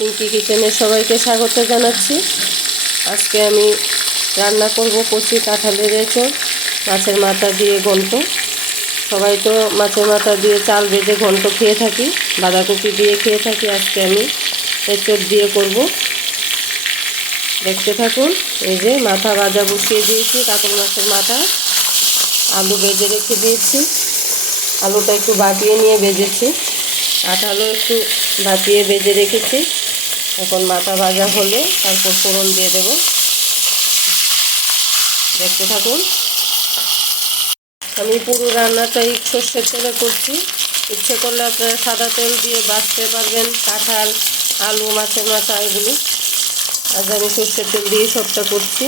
পিঙ্কি কিচেনে সবাইকে স্বাগত জানাচ্ছি। আজকে আমি রান্না করব কচি কাঁঠালের এঁচোড়, মাছের মাথা দিয়ে ঘন্ট। সবাই তো মাছের মাথা দিয়ে চাল ভেজে ঘন্ট খেয়ে থাকি, বাঁধাকপি দিয়ে খেয়ে থাকি। আজকে আমি এঁচোড় দিয়ে করব, দেখতে থাকুন। এই যে মাথা ভাজা বসিয়ে দিয়েছি, কাতল মাছের মাথা। আলু ভেজে রেখে দিয়েছি, আলুটা একটু বাটিয়ে নিয়ে ভেজেছি। কাঁঠালও একটু বাটিয়ে ভেজে রেখেছি। এখন মাথা ভাজা হলে তারপর ফোড়ন দিয়ে দেব, দেখতে থাকুন। আমি পুরো রান্নাটাই সর্ষের তেলে করছি। ইচ্ছে করলে আপনারা সাদা তেল দিয়ে ভাজতে পারবেন কাঁঠাল, আলু, মাছের মাথা এগুলি। আজ আমি সর্ষের তেল দিয়ে সবটা করছি।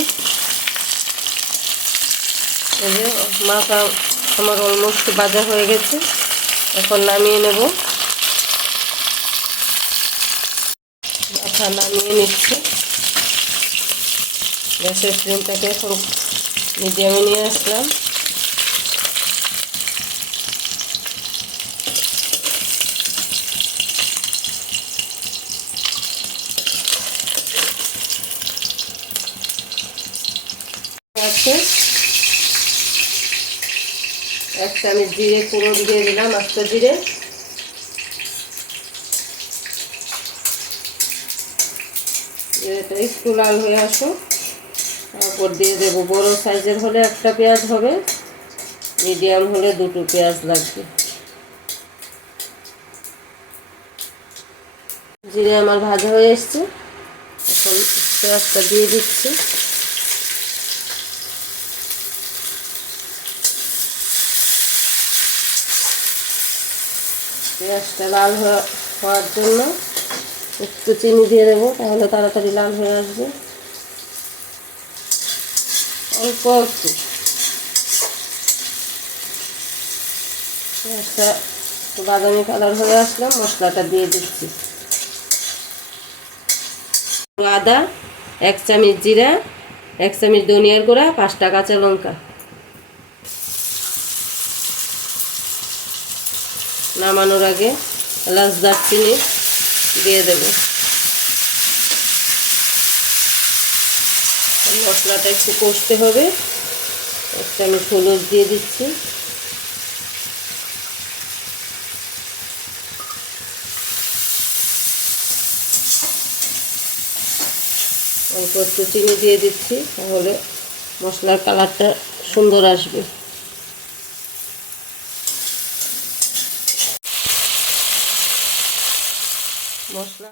এই যে মাথা আমার অলমোস্ট ভাজা হয়ে গেছে, এখন নামিয়ে নেব। মাথা নামিয়ে নিচ্ছি। গ্যাসের ফ্লেমটাকে এখন মিডিয়ামে নিয়ে আসলাম। আছে 1 চামচ জিরে ফোড়ন দিয়ে দিলাম, আস্ত জিরে। জিরেটা একটু লাল হয়ে আসো, তারপর দিয়ে দেবো বড় সাইজের হলে একটা পেঁয়াজ হবে, মিডিয়াম হলে 2টো পেঁয়াজ লাগবে। জিরে আমার ভাজা হয়ে এসছে, এখন পেঁয়াজটা দিয়ে দিচ্ছি। পেঁয়াজটা লাল হওয়ার জন্য একটু চিনি দিয়ে দেবো, তাহলে তাড়াতাড়ি লাল হয়ে আসবে। অল্প একটু পেঁয়াজটা বাদামি কালার হয়ে আসলে মশলাটা দিয়ে দিচ্ছি। আদা, 1 চামচ জিরা, 1 চামচ ধনিয়ার গুঁড়া, 5টা কাঁচা লঙ্কা। নামানোর আগে এলাচ দারচিনি দিয়ে দেব। মশলাটা একটু কষতে হবে। 1 চামচ হলুদ দিয়ে দিচ্ছি। অল্প একটু চিনি দিয়ে দিচ্ছি, তাহলে মশলার কালারটা সুন্দর আসবে। মশলা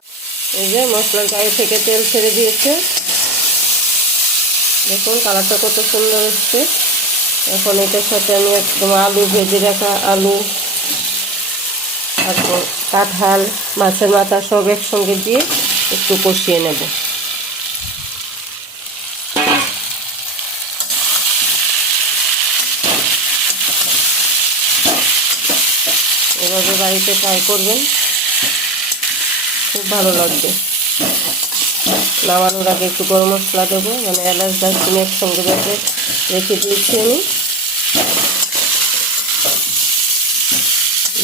এই যে মশলার গায়ে থেকে তেল ছেড়ে দিয়েছে, দেখুন কালারটা কত সুন্দর এসছে। এখন এটার সাথে আমি একদম আলু ভেজে রাখা আলু, তারপর কাঁঠাল, মাছের মাথা সব একসঙ্গে দিয়ে একটু কষিয়ে নেব। এভাবে বাড়িতে ট্রাই করবেন, খুব ভালো লাগবে। নামানোর আগে একটু গরম মশলা দেবো, মানে এলাচ দারচিনি একসঙ্গে যাতে রেখে দিয়েছি আমি।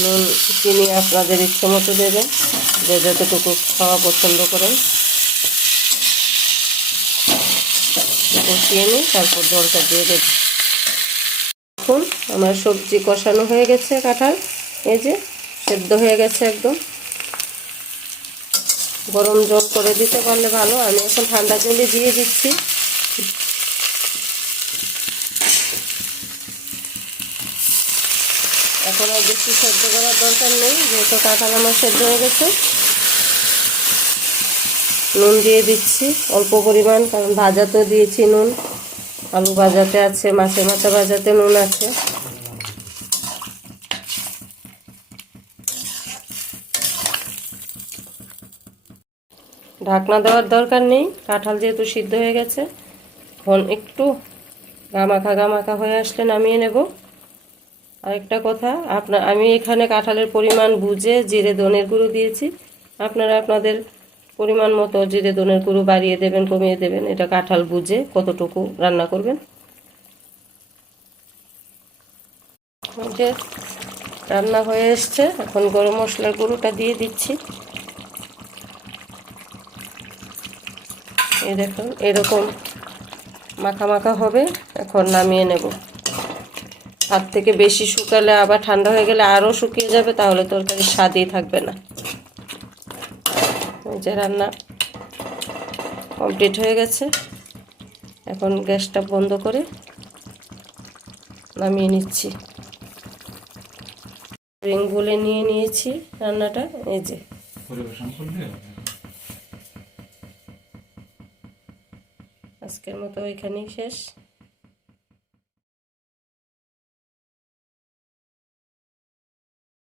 নুন চিনি আপনাদের ইচ্ছে মতো দেবেন, যে যতটুকু খাওয়া পছন্দ করেন। কষিয়ে নিই, তারপর জলটা দিয়ে দেব। এখন আমার সবজি কষানো হয়ে গেছে, কাঁঠাল এই যে সেদ্ধ হয়ে গেছে একদম। গরম জল করে দিতে পারলে ভালো, আমি এখন ঠান্ডা জলে দিয়ে দিচ্ছি। এখন আর বেশি সেদ্ধ করার দরকার নেই, যেহেতু কাঁঠাল আমার সেদ্ধ হয়ে গেছে। নুন দিয়ে দিচ্ছি অল্প পরিমাণ, কারণ ভাজাতেও দিয়েছি নুন, আলু ভাজাতে আছে, মাছের মাথা ভাজাতে নুন আছে। ঢাকনা দেওয়ার দরকার নেই, কাঁঠাল যেহেতু সিদ্ধ হয়ে গেছে। এখন একটু গামাখা গামাখা হয়ে আসলে নামিয়ে নেব। আরেকটা কথা, আমি এখানে কাঁঠালের পরিমাণ বুঝে জিরে ধনের গুঁড়ো দিয়েছি। আপনারা আপনাদের পরিমাণ মতো জিরে ধনের গুঁড়ো বাড়িয়ে দেবেন, কমিয়ে দেবেন, এটা কাঁঠাল বুঝে কতটুকু রান্না করবেন। রান্না হয়ে এসছে, এখন গরম মশলার গুঁড়োটা দিয়ে দিচ্ছি। এই দেখুন এরকম মাখা মাখা হবে। এখন নামিয়ে নেব। হাত থেকে বেশি শুকালে আবার ঠান্ডা হয়ে গেলে আরও শুকিয়ে যাবে, তাহলে তরকারির স্বাদই থাকবে না। এই যে রান্না কমপ্লিট হয়ে গেছে। এখন গ্যাসটা বন্ধ করে নামিয়ে নিচ্ছি। রিং বলে নিয়ে নিয়েছি রান্নাটা। এই যে আজকের মতো এখানেই শেষ।